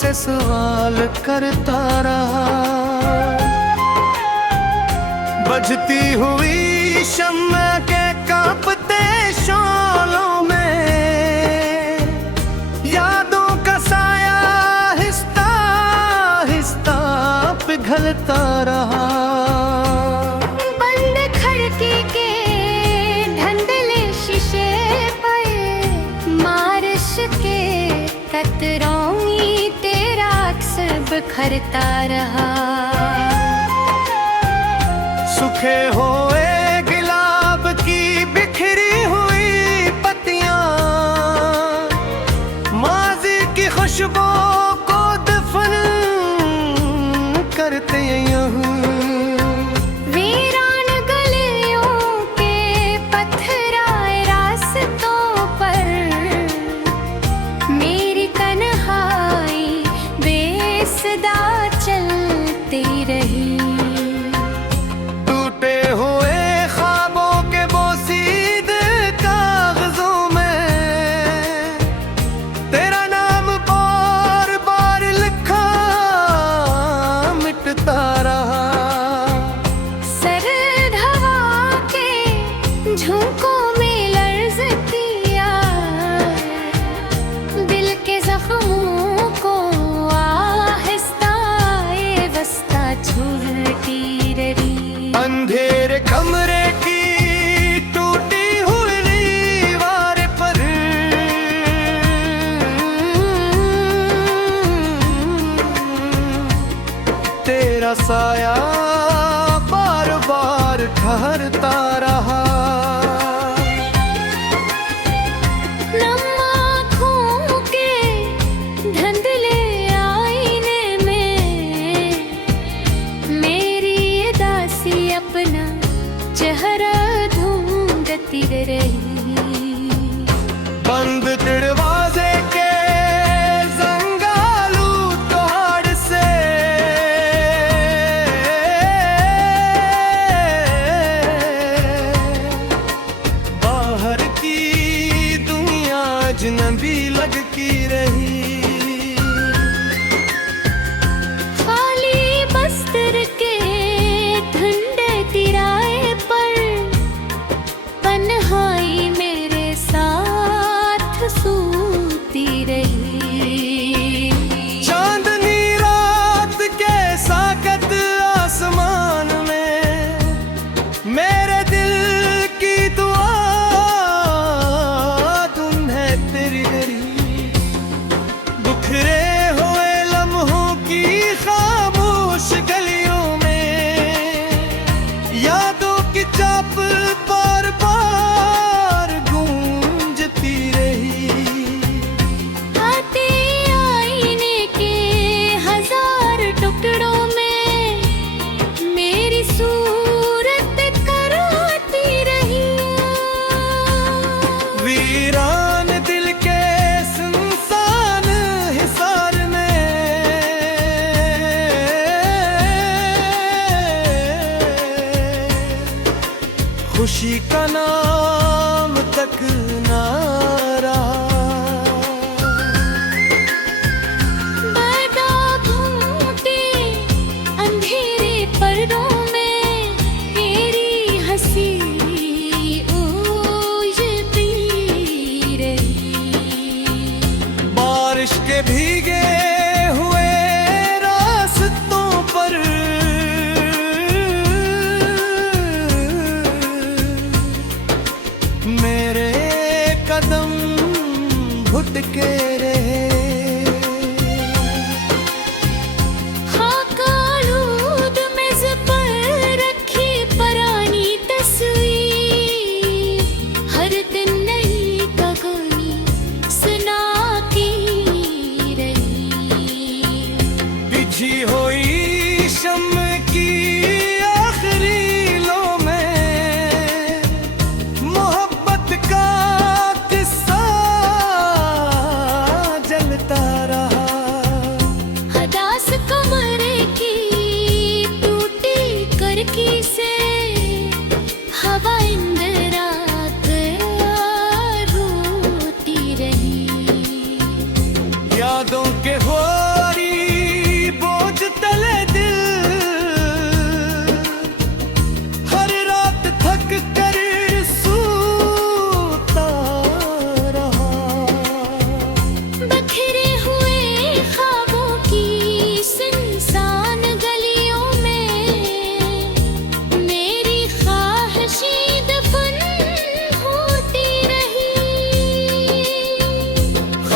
से सवाल करता रहा। बजती हुई शम्मा के कांपते शोलों में यादों का साया आहिस्ता आहिस्ता पिघलता रहा। बंद खिड़की के धुंधले शीशे पर बारिश के कतरों में तेरा अक्स बिखरता रहा। सूखे हुए गुलाब की बिखरी हुई पत्तियां माज़ी की खुशबू को दफन करते यूं। वीरान गलियों के पत्थराए रास्तों पर मेरी तन्हाई बेसदा चलती रही। टूटे हुए ख्वाबों के बोसीदे कागजों में तेरा नाम बार बार लिखा मिटता रहा। सर्द हवा के झोंकों में लर्ज़ किया, दिल के जख्मों को आहिस्ता वस्ता छूती रही। अंधेरे कमरे की टूटी हुई दीवार पर तेरा साया बार बार ठहरता रहा। नम आँखों के धुंधले आईने में मेरी ये दासी अपना चेहरा ढूंढती रही। बंद दरवाजे के जंगालू तोड़ से बाहर की दुनिया अजनबी लगती रही। खाली बस्तर के ठंडे तिराए पर तन्हाई मेरे साथ सूती रही। चांदनी रात के साकत आसमान में मेरे दिल की दुआ तुम्हें तेरी गरी। बिखरे हुए लम्हों की खामोश गलियों में यादों की चाप बार बार गूंजती रही। आते आईने के हजार टुकड़ों में मेरी सूरत कराती रही। वीरान दिल के सुनसान हिसार में खुशी का नाम तक ना रहा। पर्दा घूमते अंधेरे पर्दों में तेरी हंसी उजती रही। बारिश के भीगे हुए रास्तों पर मेरे कदम भुटके रहे। खाकालूद मेज़ पर रखी पुरानी तस्वीर हर दिन नई कहानी सुनाती रही। बिछी हुई शम्म की आखिरी लो में मोहब्बत का किस्सा जलता रहा। हदास कमरे की टूटी करकी से हवा इंदिरा रोती रही। यादों के हो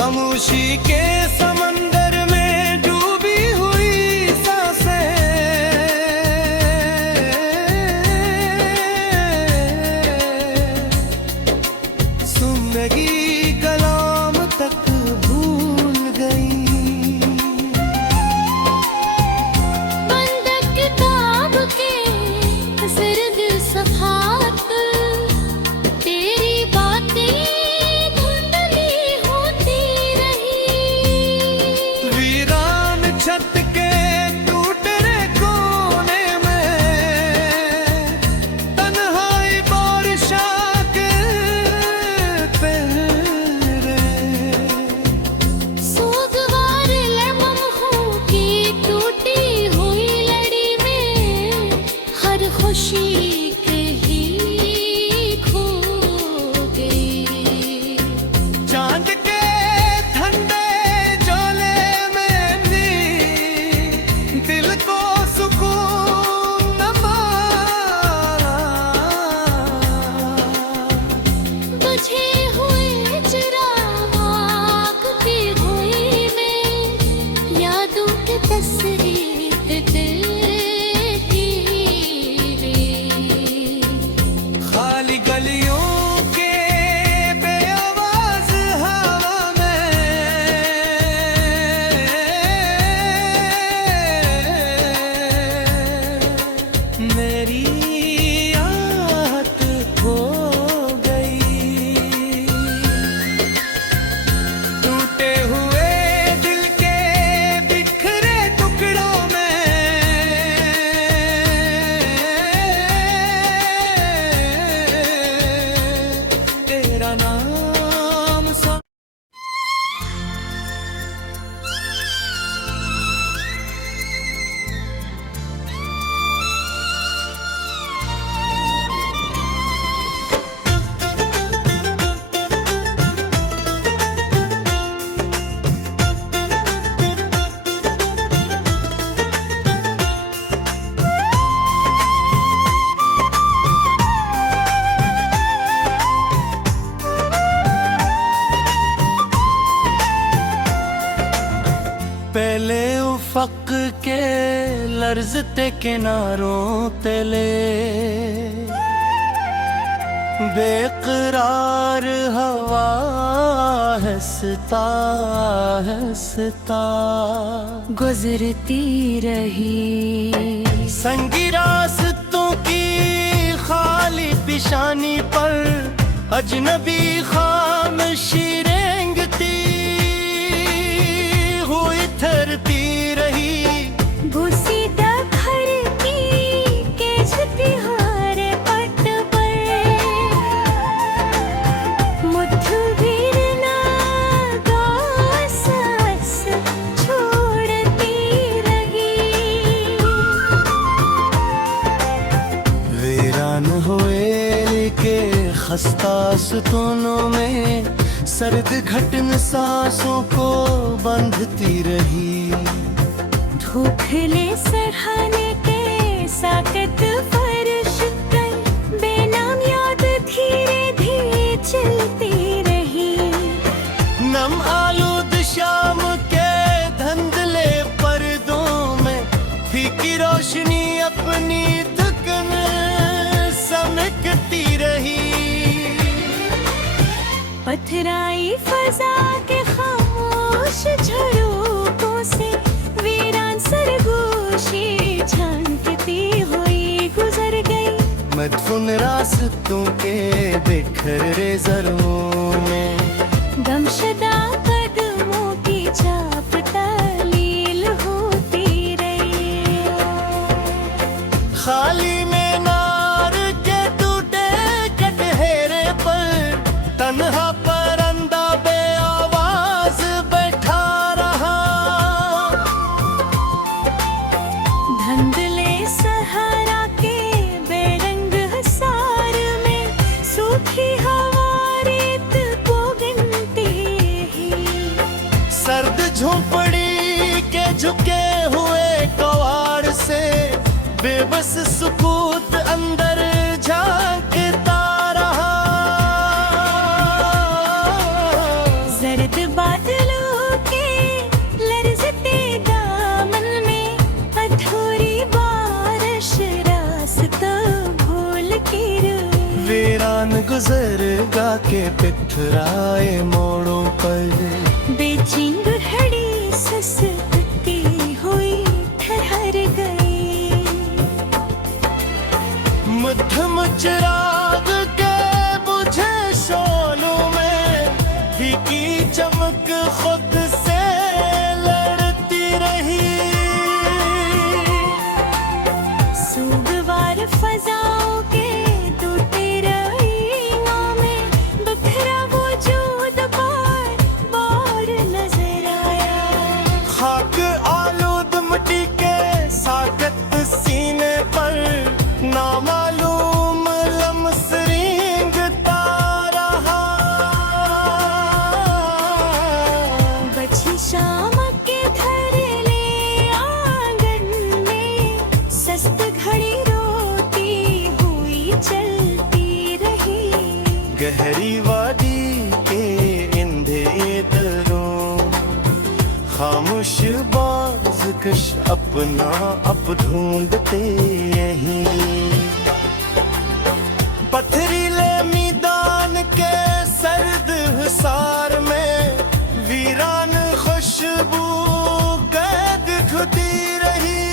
खामोशी के समंदर में डूबी हुई सांसें, सुनगी कलाम तक भूल गई। बंद किताब के सर्द सफ़ात, तेरी बातें धुंधली होती रही। वीरान छत के टूटे कोने में तन्हाई बारिशा के पहरे, सोगवार लम्हों की टूटी हुई लड़ी में हर खुशी कहीं खो गई। चांद के ठंडे जोले में भी दिल को सुकून न मारा। बुझे हुए चिराग की धुएं में यादों की तस्वीर दिल की रे। खाली गलियों के बेआवाज हवा में मेरी आहट हो गई। टूटे हुए दिल के बिखरे टुकड़ों में तेरा नाम सा पहले उफक के लर्जते किनारों तले बेकरार हवा हंसता हंसता गुजरती रही। संगी रास्तों की खाली पिशानी पर अजनबी खामोशी रेंगती हुई थरती रही। घुसीदा घर की केज तिहारे पट पर मुट्ठ गिरना सांस छोड़ती रही। वीरान हुए के खस्ता सुतूनों में सर्द घटन सांसों को बंधती रही। धोखले सरहाने के साकत फर्श पर बेनाम याद धीरे धीरे चलती रही। नम आलूद शाम के धुंधले पर्दों में फीकी रोशनी अपनी थकन समेटती रही। पथराई फजा के खामोश झरोकों से वीरान सरगोशी झांकती हुई गुजर गई। मदफून रास्तों के बिखरे जरों में गमशदा कदमों की चाप तलील होती रही। खाली मीनार के टूटे कटहरे पर तन्हा परंदा बे आवाज बैठा रहा। धुंधले सहारा के बेरंग हसार में सूखी हवा रेत को गिनती ही। सर्द झोंपड़ी के झुके हुए कवाड़ से बेबस सुकूत अंदर झांकता रहा। जर्द बादलों के लर्जते दामन में अधूरी बारिश रास्ता भूल के वीरान गुजर गा के पिथराए मोड़ों पर बेचैन घड़ी ससकती हुई ठहर गई। मध्यम चिराग के बुझे शोलों में फीकी चमक खुद से लड़ती रही। सूगवार फजाओं के टूटे रईनों में बिखरा वजूद बार नजर आया। खाक आलूद मिट्टी के साकत सीने पर नामालूम लम्स रेंगता रहा। बची शाम के धरले आंगन में सस्त घड़ी रोती हुई चलती रही। गहरी वादी के इंधे दरों खामोश बाज़कश अपना अब ढूंढते यहीं। पथरीले मैदान के सर्द हिसार में वीरान खुशबू कैद खुदी रही।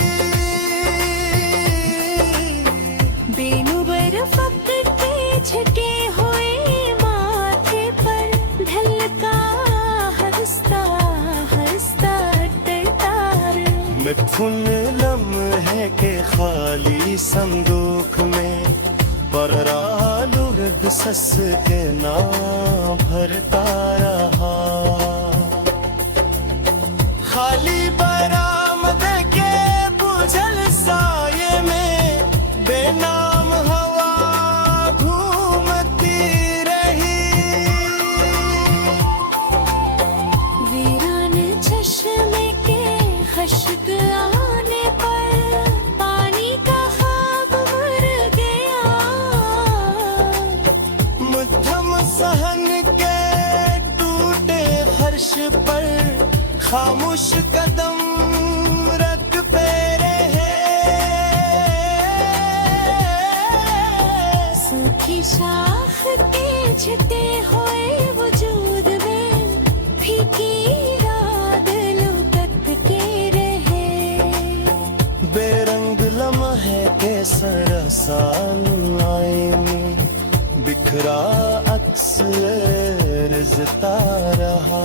बेनुबर वक्त के झुके हुए माथे पर ढलका हंसता हंसता टटार। मिथुन लम्हे के खाली संदूक में बररालुर्द सस के ना भरता रहा। खाली बरामद के बुझल साये में बेनाम हवा घूमती रही। वीरान चश्मे के खश्क आने पर पानी का ख्वाब मर गया। मध्यम सहन के टूटे फर्श पर खामोश कदम रख पे रहे। सूखी शाख के छिटे हुए वजूद में फीकी याद लुढ़क के रहे। बेरंग लम्हे के सरसान आईने बिखरा अक्स रिजता रहा।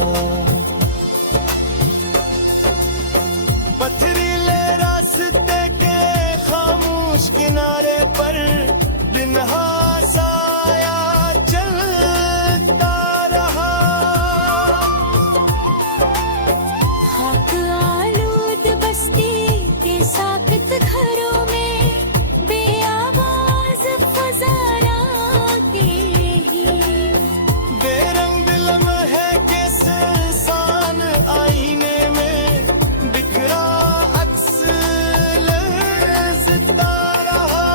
पथरीले रास्ते के खामोश किनारे पर दिन साया चलता रहा। खाक आलूद बस्ती के साकत घरों में बेआवाज फजारा के ही। बेरंग लम्हे के सरसान आईने में बिखरा अक्स लर्जता रहा।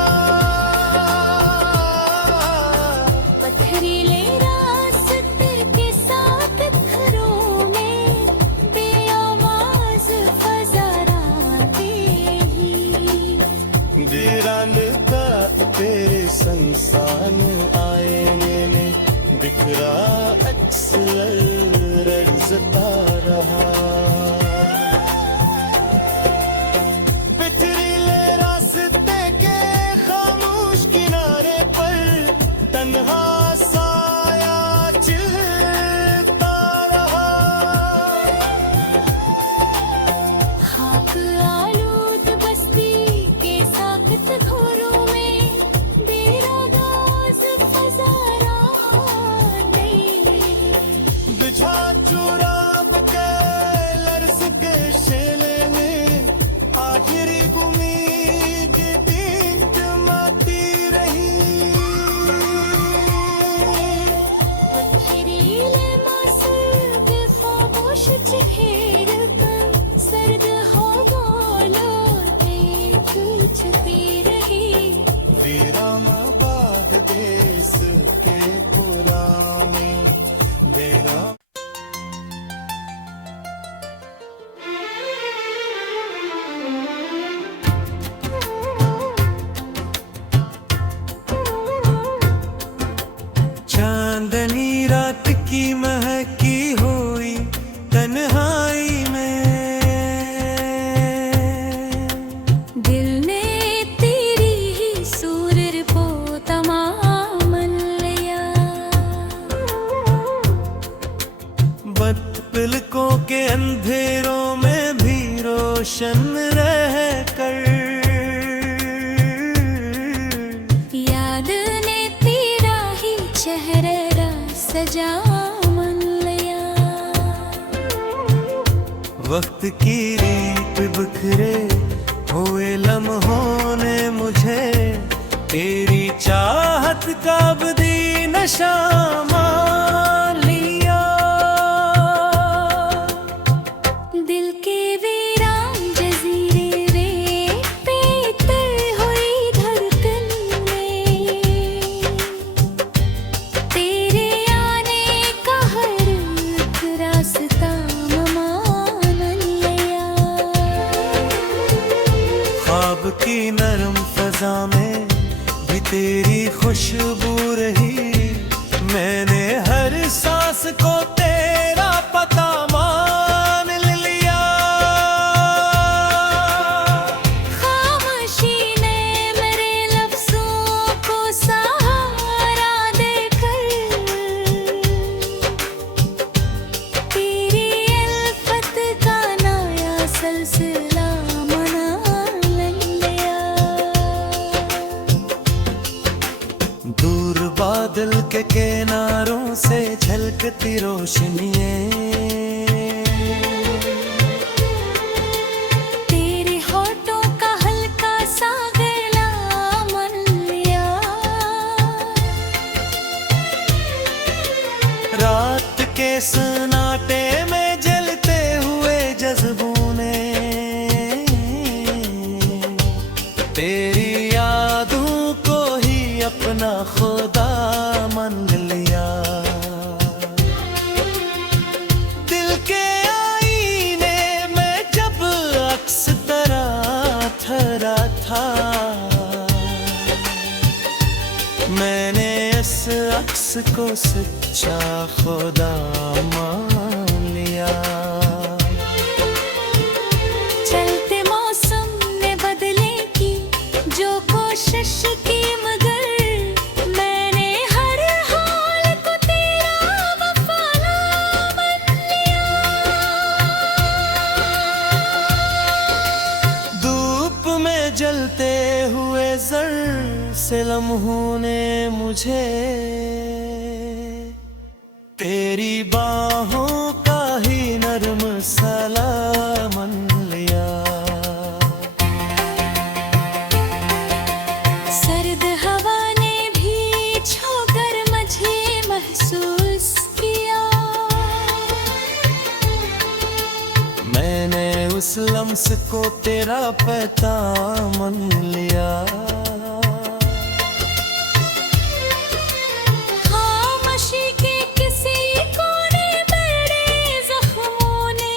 मोहब्बत पलकों के अंधेरों में भी रोशन रह कर। याद ने तेरा ही चेहरा सजा मन लिया। वक्त की रीत बिखरे हुए लम्हों ने मुझे तेरी चाहत का अबदी नशा मान लिया। दिल के वीरान जजीरे वे पे तर हुई धड़कन में तेरे आने का हर एक रास्ता मान लिया। ख्वाब की नरम फजा में भी तेरी खुशबू रही। मैंने हर सांस को तेरा पता मान लिया। खामोशी ने मेरे लफ्जों को सहारा देकर तेरी अल्फत का नया सिलसिला मना लिया। दूर बादल के किनारों से झलकती रोशनियां तेरे होठों का हल्का सा गला मन लिया। रात के सन्नाटे में जलते हुए जज्बों ने तेरी यादों को ही अपना खुदा मान लिया। दिल के आईने में जब अक्स थरा था मैंने इस अक्स को सच्चा खुदा मान लिया। चलते मौसम ने बदले की जो कोशिश की मगर मैंने हर हाल को तेरा वफाना मान लिया। धूप में जलते हुए जर से लम्हों ने मुझे तेरी बाहों का ही नरम सलामन लिया। सर्द हवा ने भी छूकर मुझे महसूस किया। मैंने उस लम्स को तेरा पैगाम लिया। खामोशी के किसी कोने मेरे जख्मों ने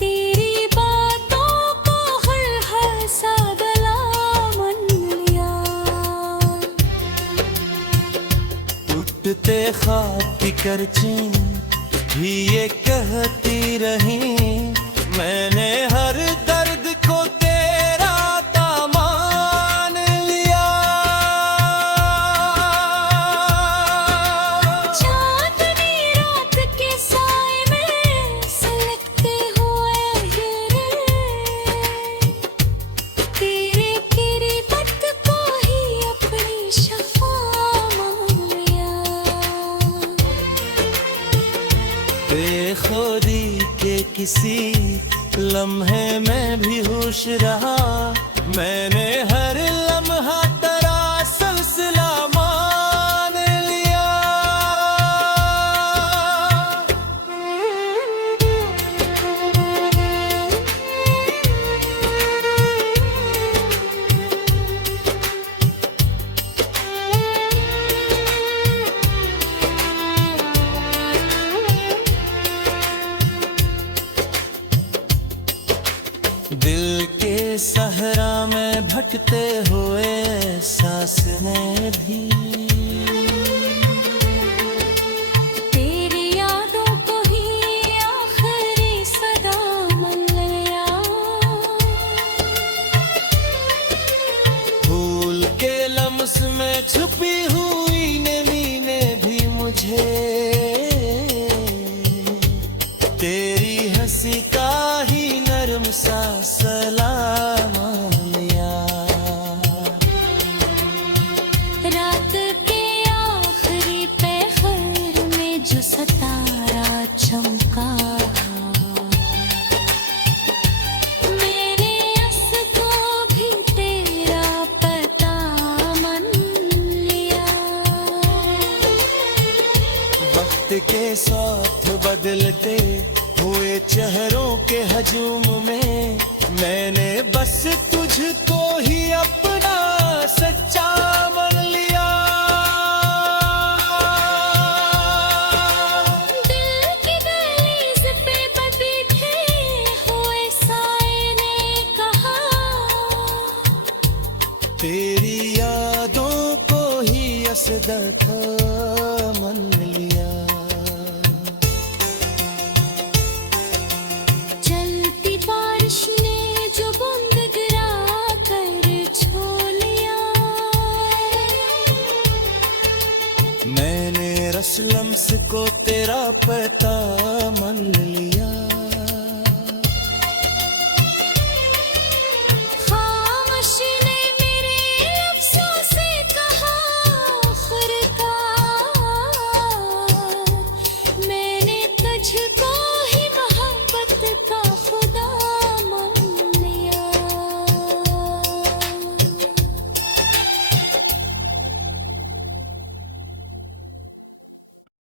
तेरी बातों को हर सा गला मन लिया। टूटते ख्वाब की करची भी ये कहती रही मैंने हर दर्द को तेरा दामान लिया। चांदनी रात के साए में सिलकते हुए हीरे तेरे किरीबत को ही अपनी शफा मान लिया। बेखुदी के किसी लम्हे में भी होश रहा मैंने हर लम्हा तेरा सिलसिला मान लिया। दिल के सहरा में भटकते हुए सांस ने भी तेरी यादों को ही आखिरी सदा मन लिया। फूल के लम्स में छुपी हुई नमी ने भी मुझे मुझे तेरी हंसी का ही नरम सा सलाम लिया। रात के आखिरी पहर में जो सितारा चमका, मेरे असकों भी तेरा पता मन लिया। वक्त के साथ बदलते हुए चेहरों के हजूम में मैंने बस तुझको ही अपना सच्चा मन लिया। दिल की दहलीज पे बैठे हुए साए ने कहा, तेरी यादों को ही असदक मन लिया। चलती बारिश ने जो बूंद गिरा कर छो लिया। मैंने रस लम्स को तेरा पता मन लिया।